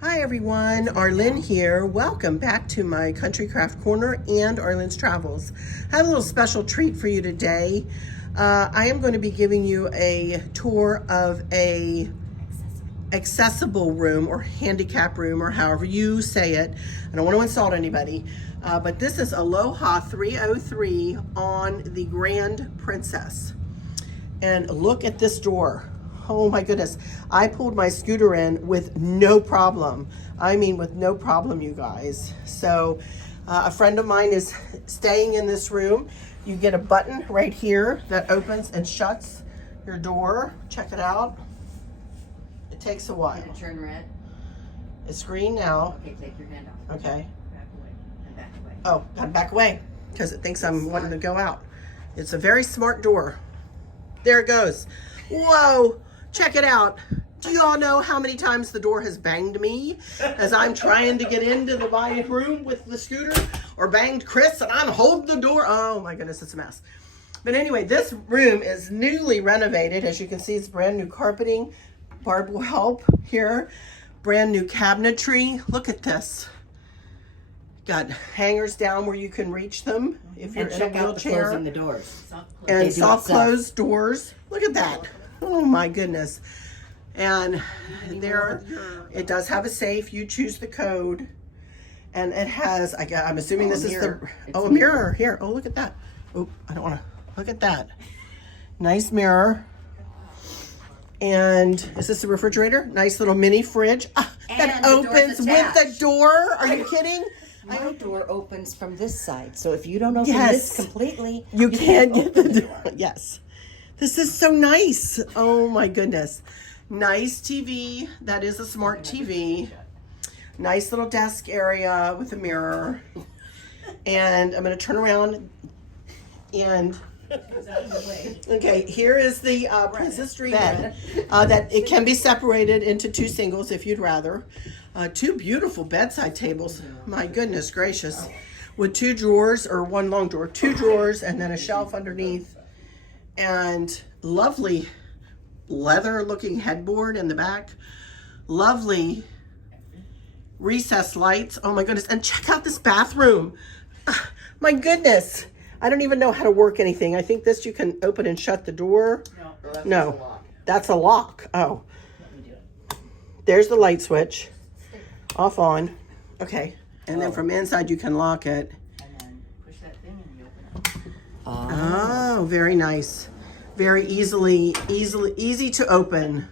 Hi everyone, Arlynn here. Welcome back to my Country Craft Corner and Arlynn's Travels. I have a little special treat for you today. I am going to be giving you a tour of a accessible room or handicap room or however you say it. I don't want to insult anybody, but this is Aloha 303 on the Grand Princess. And look at this door. Oh my goodness. I pulled my scooter in with no problem. I mean, with no problem, you guys. So a friend of mine is staying in this room. You get a button right here that opens and shuts your door. Check it out. It takes a while. Did it turn red? It's green now. Okay, take your hand off. Okay. Back away. And back away. Oh, gotta back away because it thinks I'm wanting to go out. It's a very smart door. There it goes. Whoa. Check it out. Do you all know how many times the door has banged me as I'm trying to get into the buying room with the scooter, or banged Chris and I'm holding the door? Oh my goodness, it's a mess. But anyway, this room is newly renovated. As you can see, it's brand new carpeting. Barb will help here. Brand new cabinetry. Look at this. Got hangers down where you can reach them if you're in a wheelchair. Closing the doors. And soft closed doors. Look at that. Oh my goodness. And there, it does have a safe. You choose the code. And it has, I'm assuming this is a mirror here. Oh, look at that. Oh, I don't want to, look at that. Nice mirror. And is this a refrigerator? Nice little mini fridge. That opens with the door. Are you kidding? My door opens from this side. So if you don't open this completely, you can't get the door. Yes. This is so nice. Oh my goodness. Nice TV. That is a smart TV. Nice little desk area with a mirror. And I'm going to turn around and okay, here is the Princess Dream bed. That it can be separated into two singles if you'd rather. Two beautiful bedside tables. My goodness gracious. With two drawers, or one long drawer, two drawers, and then a shelf underneath. And lovely leather looking headboard in the back. Lovely recessed lights. Oh my goodness. And check out this bathroom. My goodness. I don't even know how to work anything. I think this you can open and shut the door. No, that's a lock. Oh. There's the light switch. Off on. Okay. And then from inside you can lock it. and then push that thing and you open it. Oh, very nice. Very easy to open.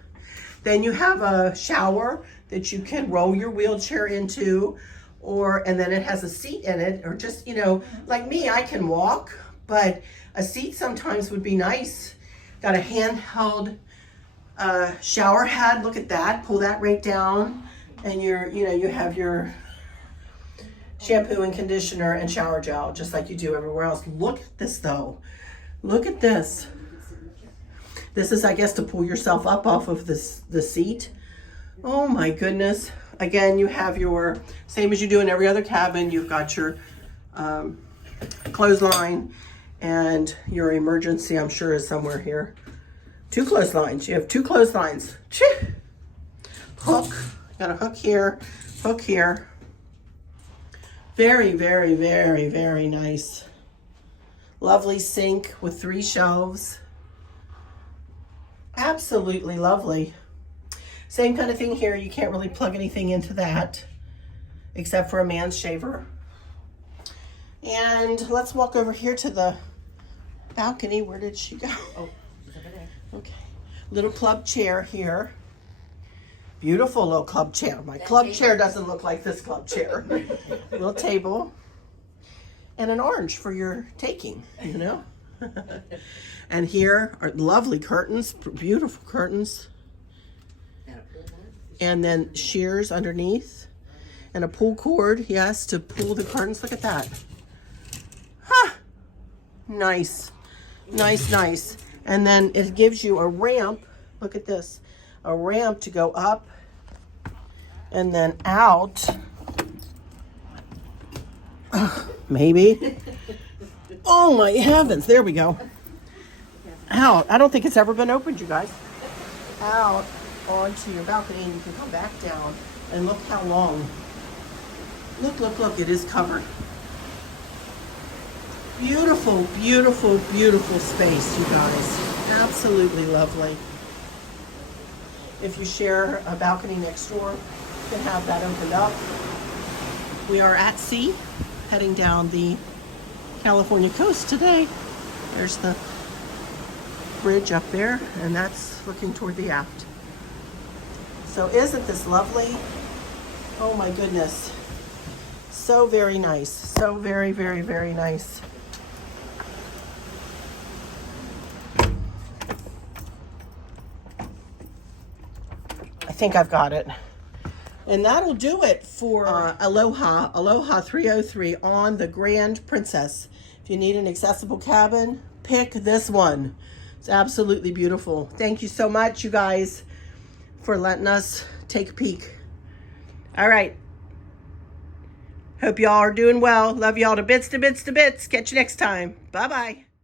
Then you have a shower that you can roll your wheelchair into, and then it has a seat in it, or just, like me, I can walk, but a seat sometimes would be nice. Got a handheld shower head. Look at that. Pull that right down, and you have your shampoo and conditioner and shower gel, just like you do everywhere else. Look at this though. Look at this. This is, I guess, to pull yourself up off of the seat. Oh my goodness. Again, you have your, same as you do in every other cabin, you've got your clothesline, and your emergency, I'm sure, is somewhere here. Two clotheslines. You have two clotheslines. Hook. Got a hook here, hook here. Very, very, very, very nice. Lovely sink with 3 shelves. Absolutely lovely. Same kind of thing here. You can't really plug anything into that except for a man's shaver. And let's walk over here to the balcony. Where did she go? Oh, it's over there. Okay. Little club chair here. Beautiful little club chair. My club chair doesn't look like this club chair. Little table. And an orange for your taking, And here are lovely curtains, beautiful curtains. And then shears underneath. And a pull cord, yes, to pull the curtains. Look at that. Huh. Nice. Nice, nice. And then it gives you a ramp. Look at this. A ramp to go up and then out. Maybe. Oh my heavens. There we go. Out. I don't think it's ever been opened, you guys. Out. onto your balcony, and you can come back down and look how long. Look, look, look, it is covered. Beautiful, beautiful, beautiful space, you guys. Absolutely lovely. If you share a balcony next door, you can have that opened up. We are at sea, heading down the California coast today. There's the bridge up there, and that's looking toward the aft. So isn't this lovely? Oh my goodness. So very nice. So very, very, very nice. I think I've got it. And that'll do it for Aloha 303 on the Grand Princess. If you need an accessible cabin, pick this one. It's absolutely beautiful. Thank you so much, you guys, for letting us take a peek. All right. Hope y'all are doing well. Love y'all to bits, to bits, to bits. Catch you next time. Bye-bye.